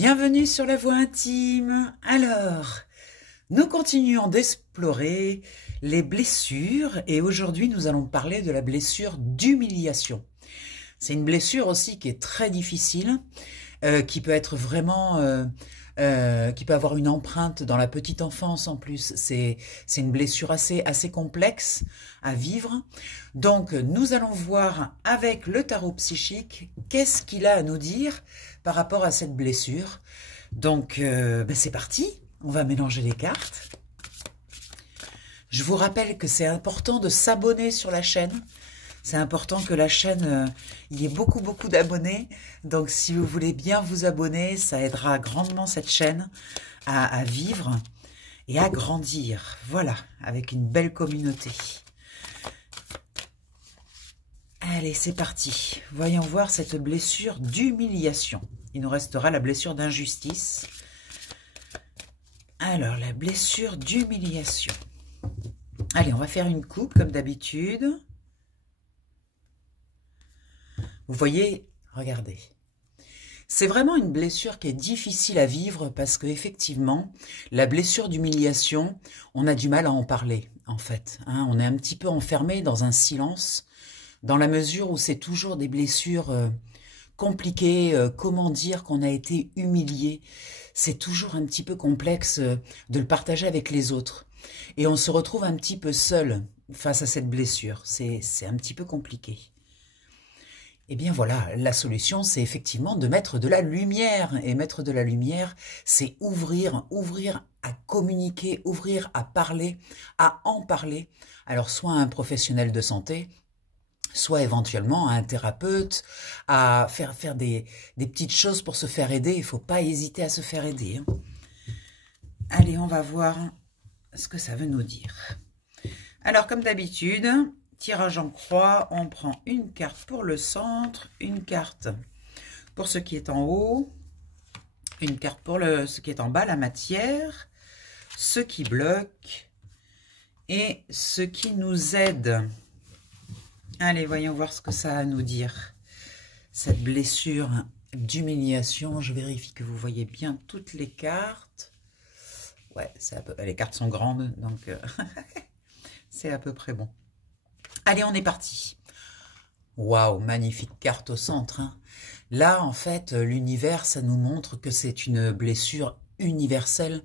Bienvenue sur la voie intime. Alors, nous continuons d'explorer les blessures et aujourd'hui nous allons parler de la blessure d'humiliation. C'est une blessure aussi qui est très difficile, qui peut être vraiment, qui peut avoir une empreinte dans la petite enfance en plus. C'est une blessure assez complexe à vivre. Donc nous allons voir avec le tarot psychique qu'est-ce qu'il a à nous dire par rapport à cette blessure. Donc c'est parti, on va mélanger les cartes. Je vous rappelle que c'est important de s'abonner sur la chaîne. C'est important que la chaîne, il y ait beaucoup d'abonnés. Donc si vous voulez bien vous abonner, ça aidera grandement cette chaîne à vivre et à grandir. Voilà, avec une belle communauté. Allez, c'est parti. Voyons voir cette blessure d'humiliation. Il nous restera la blessure d'injustice. Alors, la blessure d'humiliation. Allez, on va faire une coupe comme d'habitude. Vous voyez, regardez. C'est vraiment une blessure qui est difficile à vivre parce qu'effectivement, la blessure d'humiliation, on a du mal à en parler, en fait. On est un petit peu enfermé dans un silence, dans la mesure où c'est toujours des blessures compliquées. Comment dire qu'on a été humilié? C'est toujours un petit peu complexe de le partager avec les autres. Et on se retrouve un petit peu seul face à cette blessure. C'est un petit peu compliqué. Eh bien voilà, la solution, c'est effectivement de mettre de la lumière. Et mettre de la lumière, c'est ouvrir à communiquer, ouvrir à parler, à en parler. Alors soit à un professionnel de santé, soit éventuellement à un thérapeute, à faire des petites choses pour se faire aider. Il ne faut pas hésiter à se faire aider. Allez, on va voir ce que ça veut nous dire. Alors, comme d'habitude, tirage en croix, on prend une carte pour le centre, une carte pour ce qui est en haut, une carte pour ce qui est en bas, la matière, ce qui bloque et ce qui nous aide. Allez, voyons voir ce que ça a à nous dire. Cette blessure d'humiliation, je vérifie que vous voyez bien toutes les cartes. Ouais, les cartes sont grandes, donc c'est à peu près bon. Allez, on est parti. Waouh, magnifique carte au centre. Là, en fait, l'univers, ça nous montre que c'est une blessure universelle.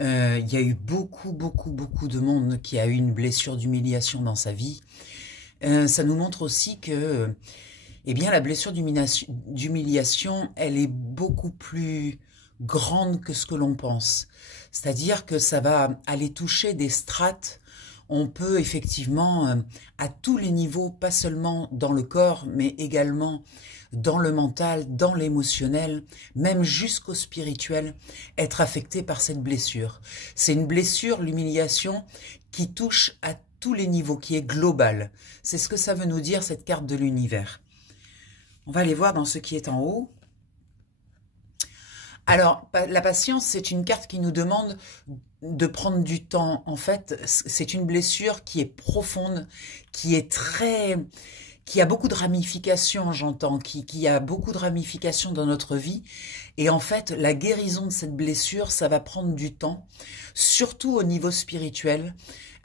Il y a eu beaucoup de monde qui a eu une blessure d'humiliation dans sa vie. Ça nous montre aussi que eh bien, la blessure d'humiliation, elle est beaucoup plus grande que ce que l'on pense. C'est-à-dire que ça va aller toucher des strates. On peut effectivement, à tous les niveaux, pas seulement dans le corps, mais également dans le mental, dans l'émotionnel, même jusqu'au spirituel, être affecté par cette blessure. C'est une blessure, l'humiliation, qui touche à tous les niveaux, qui est globale. C'est ce que ça veut nous dire, cette carte de l'univers. On va aller voir dans ce qui est en haut. Alors, la patience, c'est une carte qui nous demande de prendre du temps. En fait, c'est une blessure qui est profonde, qui a beaucoup de ramifications, j'entends, qui a beaucoup de ramifications dans notre vie. Et en fait, la guérison de cette blessure, ça va prendre du temps, surtout au niveau spirituel,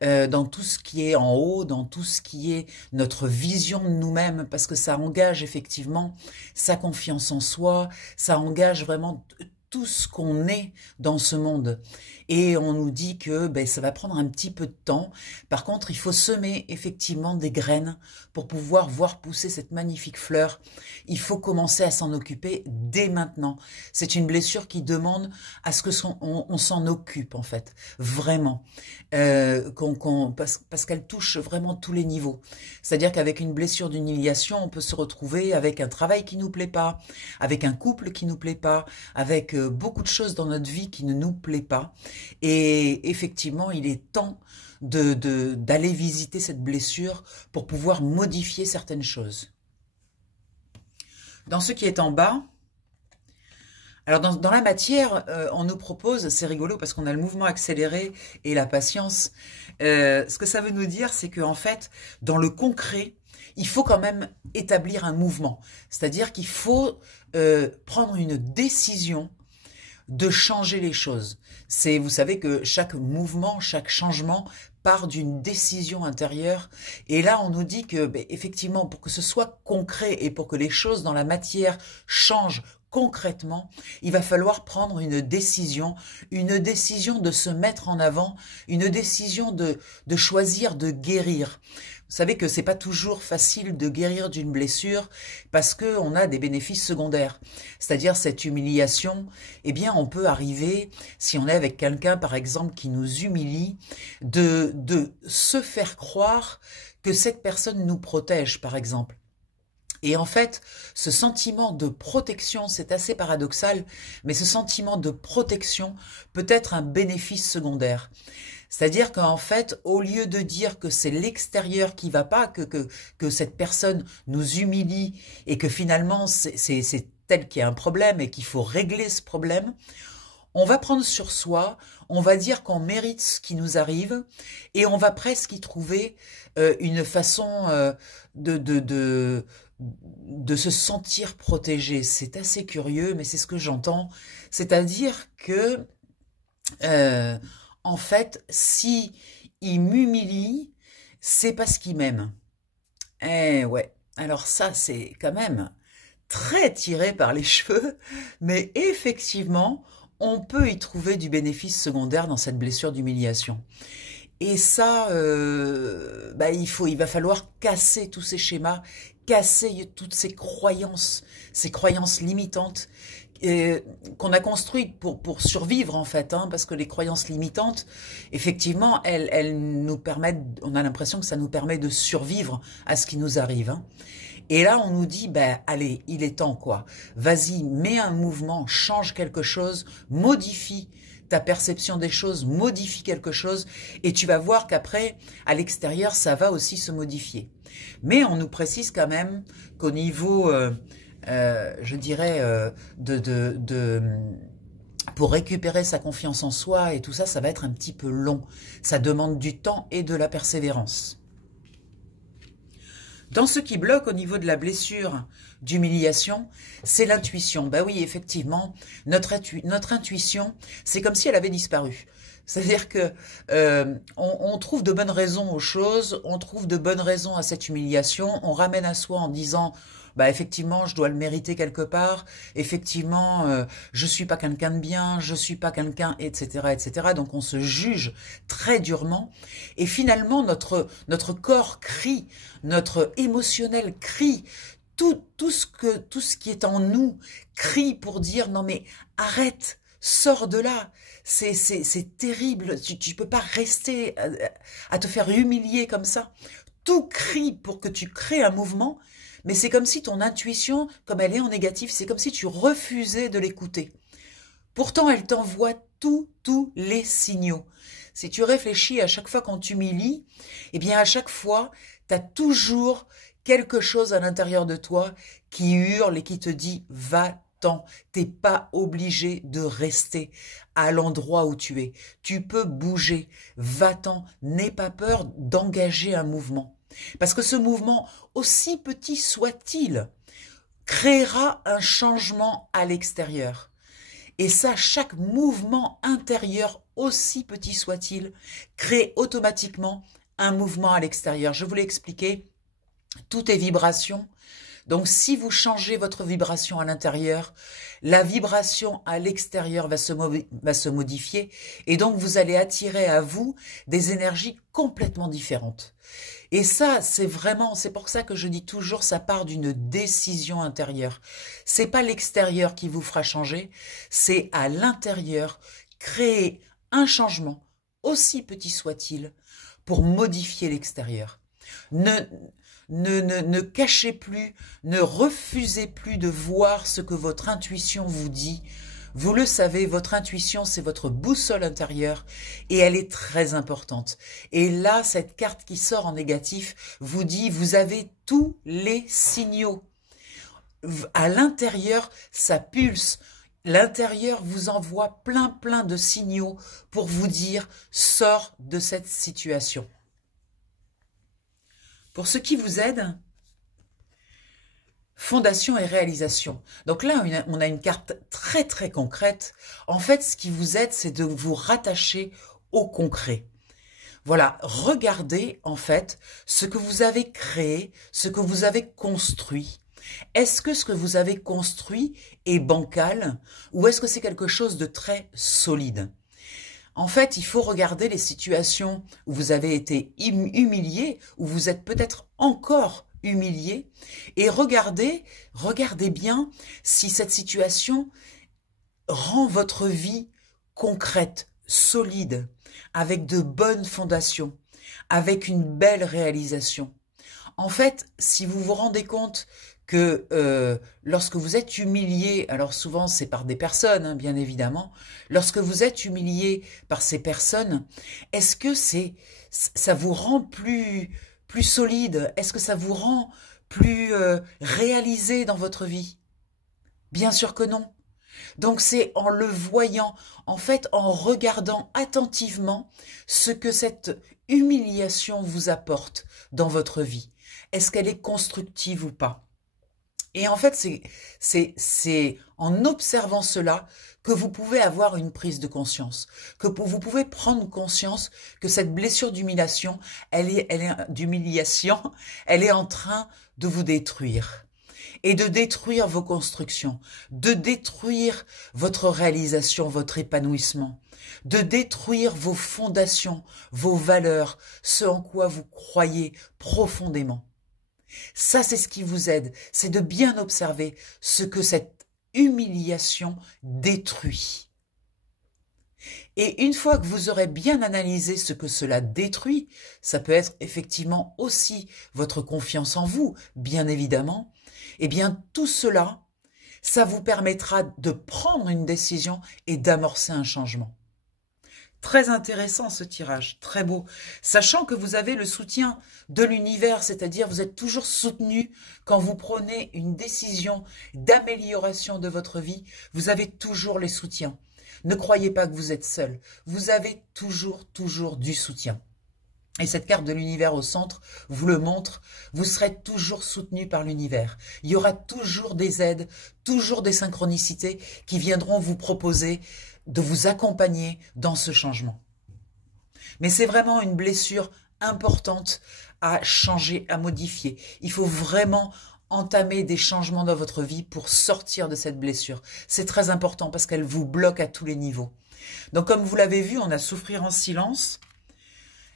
dans tout ce qui est en haut, dans tout ce qui est notre vision de nous-mêmes, parce que ça engage effectivement sa confiance en soi, ça engage vraiment tout ce qu'on est dans ce monde. Et on nous dit que ça va prendre un petit peu de temps. Par contre, il faut semer effectivement des graines pour pouvoir voir pousser cette magnifique fleur. Il faut commencer à s'en occuper dès maintenant. C'est une blessure qui demande à ce que on s'en occupe en fait, vraiment, parce qu'elle touche vraiment tous les niveaux. C'est-à-dire qu'avec une blessure d'humiliation, on peut se retrouver avec un travail qui nous plaît pas, avec un couple qui nous plaît pas, avec beaucoup de choses dans notre vie qui ne nous plaît pas. Et effectivement, il est temps d'aller visiter cette blessure pour pouvoir modifier certaines choses. Dans ce qui est en bas, alors dans la matière, on nous propose, c'est rigolo parce qu'on a le mouvement accéléré et la patience. Ce que ça veut nous dire, c'est qu'en fait, dans le concret, il faut quand même établir un mouvement. C'est-à-dire qu'il faut prendre une décision de changer les choses. Vous savez que chaque mouvement, chaque changement part d'une décision intérieure. Et là, on nous dit que, effectivement, pour que ce soit concret et pour que les choses dans la matière changent concrètement, il va falloir prendre une décision de se mettre en avant, une décision de choisir de guérir. Vous savez que c'est pas toujours facile de guérir d'une blessure parce que on a des bénéfices secondaires. C'est-à-dire cette humiliation, eh bien on peut arriver, si on est avec quelqu'un par exemple qui nous humilie, de se faire croire que cette personne nous protège par exemple. Et en fait, ce sentiment de protection, c'est assez paradoxal, mais ce sentiment de protection peut être un bénéfice secondaire. C'est-à-dire qu'en fait, au lieu de dire que c'est l'extérieur qui va pas, que cette personne nous humilie et que finalement c'est elle qui a un problème et qu'il faut régler ce problème, on va prendre sur soi, on va dire qu'on mérite ce qui nous arrive et on va presque y trouver une façon de se sentir protégé. C'est assez curieux, mais c'est ce que j'entends. C'est-à-dire que, en fait, si il m'humilie, c'est parce qu'il m'aime. Eh ouais, alors ça, c'est quand même très tiré par les cheveux, mais effectivement, on peut y trouver du bénéfice secondaire dans cette blessure d'humiliation. Et ça, il va falloir casser tous ces schémas, casser toutes ces croyances limitantes qu'on a construites pour survivre en fait, hein, parce que les croyances limitantes, effectivement, elles nous permettent, on a l'impression que ça nous permet de survivre à ce qui nous arrive. Hein. Et là, on nous dit, allez, il est temps quoi. Vas-y, mets un mouvement, change quelque chose, modifie ta perception des choses, modifie quelque chose, et tu vas voir qu'après, à l'extérieur, ça va aussi se modifier. Mais on nous précise quand même qu'au niveau, je dirais, pour récupérer sa confiance en soi et tout ça, ça va être un petit peu long. Ça demande du temps et de la persévérance. Dans ce qui bloque au niveau de la blessure d'humiliation, c'est l'intuition. Ben oui, effectivement, notre intuition, c'est comme si elle avait disparu. C'est-à-dire que on trouve de bonnes raisons aux choses, on trouve de bonnes raisons à cette humiliation, on ramène à soi en disant effectivement, je dois le mériter quelque part, effectivement, je suis pas quelqu'un de bien, je suis pas quelqu'un, etc., etc. Donc on se juge très durement, et finalement notre corps crie, notre émotionnel crie, tout ce qui est en nous crie pour dire non mais arrête, sors de là, c'est terrible, tu peux pas rester à te faire humilier comme ça. Tout crie pour que tu crées un mouvement. Mais c'est comme si ton intuition, comme elle est en négatif, c'est comme si tu refusais de l'écouter. Pourtant, elle t'envoie tous les signaux. Si tu réfléchis à chaque fois qu'on t'humilie, eh bien à chaque fois, tu as toujours quelque chose à l'intérieur de toi qui hurle et qui te dit « va-t'en ». T'es pas obligé de rester à l'endroit où tu es. Tu peux bouger. Va-t'en. N'aie pas peur d'engager un mouvement. Parce que ce mouvement, aussi petit soit-il, créera un changement à l'extérieur. Et ça, chaque mouvement intérieur, aussi petit soit-il, crée automatiquement un mouvement à l'extérieur. Je vous l'ai expliqué, tout est vibration. Donc si vous changez votre vibration à l'intérieur, la vibration à l'extérieur va se modifier et donc vous allez attirer à vous des énergies complètement différentes. Et ça, c'est pour ça que je dis toujours, ça part d'une décision intérieure. C'est pas l'extérieur qui vous fera changer, c'est à l'intérieur, créer un changement, aussi petit soit-il, pour modifier l'extérieur. Ne cachez plus, ne refusez plus de voir ce que votre intuition vous dit. Vous le savez, votre intuition, c'est votre boussole intérieure et elle est très importante. Et là, cette carte qui sort en négatif vous dit, vous avez tous les signaux. À l'intérieur, ça pulse. L'intérieur vous envoie plein de signaux pour vous dire, sors de cette situation. Pour ce qui vous aide, fondation et réalisation. Donc là, on a une carte très très concrète. En fait, ce qui vous aide, c'est de vous rattacher au concret. Voilà, regardez en fait ce que vous avez créé, ce que vous avez construit. Est-ce que ce que vous avez construit est bancal ou est-ce que c'est quelque chose de très solide? En fait, il faut regarder les situations où vous avez été humilié, où vous êtes peut-être encore humilié, et regardez bien si cette situation rend votre vie concrète, solide, avec de bonnes fondations, avec une belle réalisation. En fait, si vous vous rendez compte que lorsque vous êtes humilié, alors souvent c'est par des personnes, hein, bien évidemment, lorsque vous êtes humilié par ces personnes, est-ce que ça vous rend plus solide? Est-ce que ça vous rend plus réalisé dans votre vie? Bien sûr que non. Donc c'est en le voyant, en fait en regardant attentivement ce que cette humiliation vous apporte dans votre vie. Est-ce qu'elle est constructive ou pas? Et en fait, c'est en observant cela que vous pouvez avoir une prise de conscience, que vous pouvez prendre conscience que cette blessure d'humiliation, elle est en train de vous détruire. Et de détruire vos constructions, de détruire votre réalisation, votre épanouissement, de détruire vos fondations, vos valeurs, ce en quoi vous croyez profondément. Ça, c'est ce qui vous aide, c'est de bien observer ce que cette humiliation détruit. Et une fois que vous aurez bien analysé ce que cela détruit, ça peut être effectivement aussi votre confiance en vous, bien évidemment, eh bien tout cela, ça vous permettra de prendre une décision et d'amorcer un changement. Très intéressant ce tirage, très beau. Sachant que vous avez le soutien de l'univers, c'est-à-dire vous êtes toujours soutenu quand vous prenez une décision d'amélioration de votre vie, vous avez toujours les soutiens. Ne croyez pas que vous êtes seul, vous avez toujours du soutien. Et cette carte de l'univers au centre vous le montre, vous serez toujours soutenu par l'univers. Il y aura toujours des aides, toujours des synchronicités qui viendront vous proposer de vous accompagner dans ce changement. Mais c'est vraiment une blessure importante à changer, à modifier. Il faut vraiment entamer des changements dans votre vie pour sortir de cette blessure. C'est très important parce qu'elle vous bloque à tous les niveaux. Donc comme vous l'avez vu, on a souffrir en silence.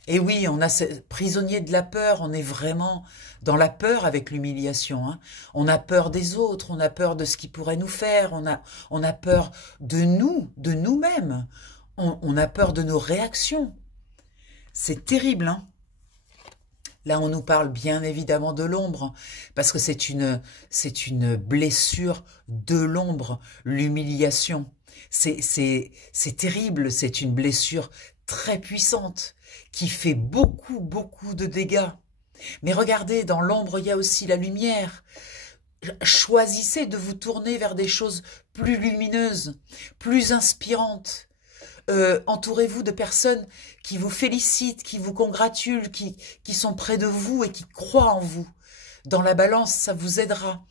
Et oui, on a ce prisonnier de la peur, on est vraiment dans la peur avec l'humiliation. Hein. On a peur des autres, on a peur de ce qu'ils pourraient nous faire, on a peur de nous-mêmes, on a peur de nos réactions. C'est terrible, hein. Là, on nous parle bien évidemment de l'ombre, parce que c'est une blessure de l'ombre, l'humiliation. C'est terrible, c'est une blessure très puissante, qui fait beaucoup de dégâts. Mais regardez, dans l'ombre, il y a aussi la lumière. Choisissez de vous tourner vers des choses plus lumineuses, plus inspirantes. Entourez-vous de personnes qui vous félicitent, qui vous congratulent, qui sont près de vous et qui croient en vous. Dans la balance, ça vous aidera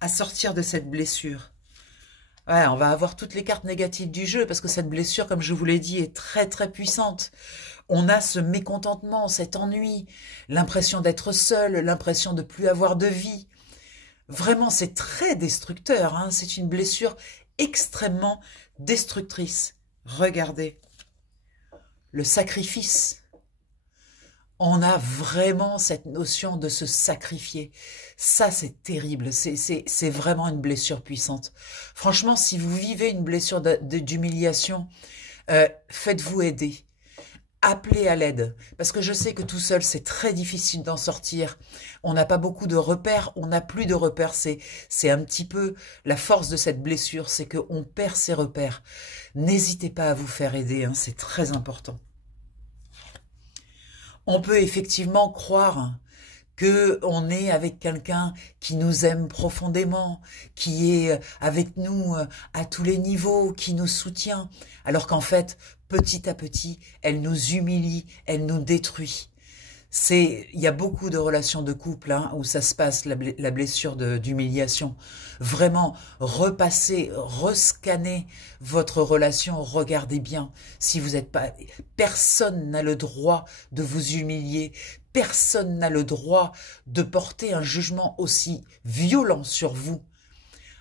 à sortir de cette blessure. Ouais, on va avoir toutes les cartes négatives du jeu parce que cette blessure, comme je vous l'ai dit, est très puissante. On a ce mécontentement, cet ennui, l'impression d'être seul, l'impression de plus avoir de vie. Vraiment, c'est très destructeur, hein. C'est une blessure extrêmement destructrice. Regardez, le sacrifice. On a vraiment cette notion de se sacrifier. Ça, c'est terrible. C'est vraiment une blessure puissante. Franchement, si vous vivez une blessure d'humiliation, faites-vous aider. Appelez à l'aide. Parce que je sais que tout seul, c'est très difficile d'en sortir. On n'a pas beaucoup de repères. On n'a plus de repères. C'est un petit peu la force de cette blessure. C'est qu'on perd ses repères. N'hésitez pas à vous faire aider. Hein, c'est très important. On peut effectivement croire qu'on est avec quelqu'un qui nous aime profondément, qui est avec nous à tous les niveaux, qui nous soutient, alors qu'en fait, petit à petit, elle nous humilie, elle nous détruit. Il y a beaucoup de relations de couple hein, où ça se passe, la blessure d'humiliation. Vraiment, repassez, rescannez votre relation, regardez bien. Si vous n'êtes pas... Personne n'a le droit de vous humilier, personne n'a le droit de porter un jugement aussi violent sur vous.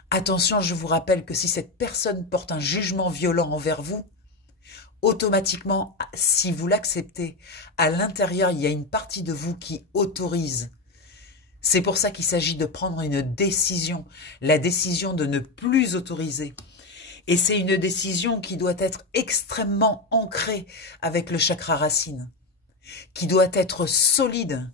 Attention, je vous rappelle que si cette personne porte un jugement violent envers vous, automatiquement, si vous l'acceptez, à l'intérieur, il y a une partie de vous qui autorise. C'est pour ça qu'il s'agit de prendre une décision, la décision de ne plus autoriser. Et c'est une décision qui doit être extrêmement ancrée avec le chakra racine, qui doit être solide.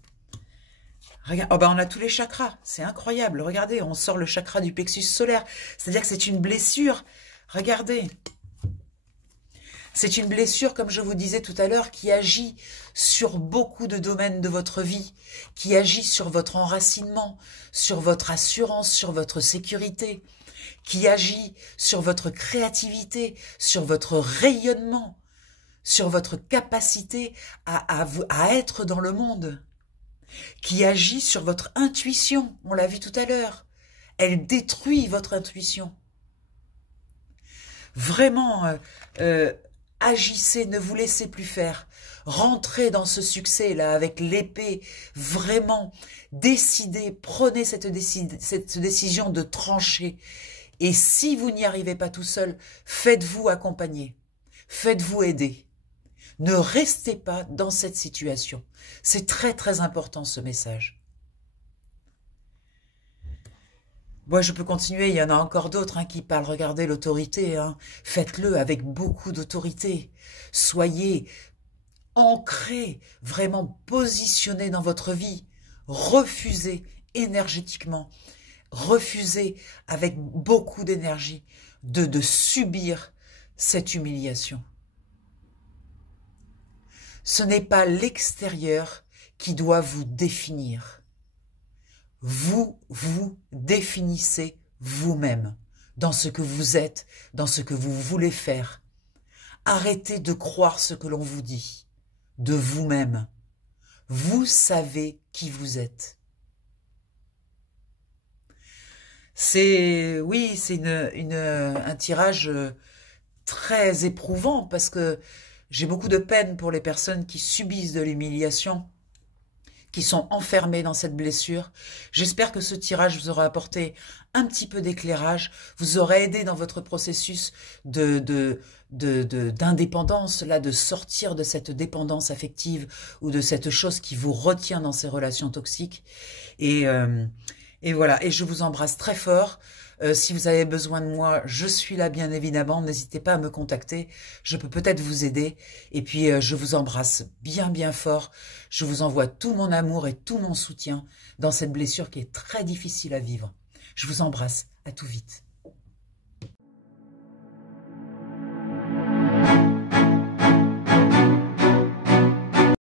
Regarde, oh ben on a tous les chakras, c'est incroyable. Regardez, on sort le chakra du plexus solaire, c'est-à-dire que c'est une blessure. Regardez. C'est une blessure, comme je vous disais tout à l'heure, qui agit sur beaucoup de domaines de votre vie, qui agit sur votre enracinement, sur votre assurance, sur votre sécurité, qui agit sur votre créativité, sur votre rayonnement, sur votre capacité à être dans le monde, qui agit sur votre intuition, on l'a vu tout à l'heure. Elle détruit votre intuition. Vraiment... agissez, ne vous laissez plus faire. Rentrez dans ce succès-là avec l'épée. Vraiment, décidez, prenez cette décision de trancher. Et si vous n'y arrivez pas tout seul, faites-vous accompagner. Faites-vous aider. Ne restez pas dans cette situation. C'est très très important ce message. Moi, je peux continuer, il y en a encore d'autres hein, qui parlent. Regardez l'autorité, hein. Faites-le avec beaucoup d'autorité. Soyez ancrés, vraiment positionnés dans votre vie. Refusez énergétiquement, refusez avec beaucoup d'énergie de subir cette humiliation. Ce n'est pas l'extérieur qui doit vous définir. Vous vous définissez vous-même dans ce que vous êtes, dans ce que vous voulez faire. Arrêtez de croire ce que l'on vous dit de vous-même. Vous savez qui vous êtes. C'est un tirage très éprouvant parce que j'ai beaucoup de peine pour les personnes qui subissent de l'humiliation, qui sont enfermés dans cette blessure. J'espère que ce tirage vous aura apporté un petit peu d'éclairage, vous aura aidé dans votre processus d'indépendance, là, de sortir de cette dépendance affective ou de cette chose qui vous retient dans ces relations toxiques. Et voilà, et je vous embrasse très fort. Si vous avez besoin de moi, je suis là bien évidemment, n'hésitez pas à me contacter, je peux peut-être vous aider, et puis je vous embrasse bien bien fort, je vous envoie tout mon amour et tout mon soutien dans cette blessure qui est très difficile à vivre. Je vous embrasse, à tout vite.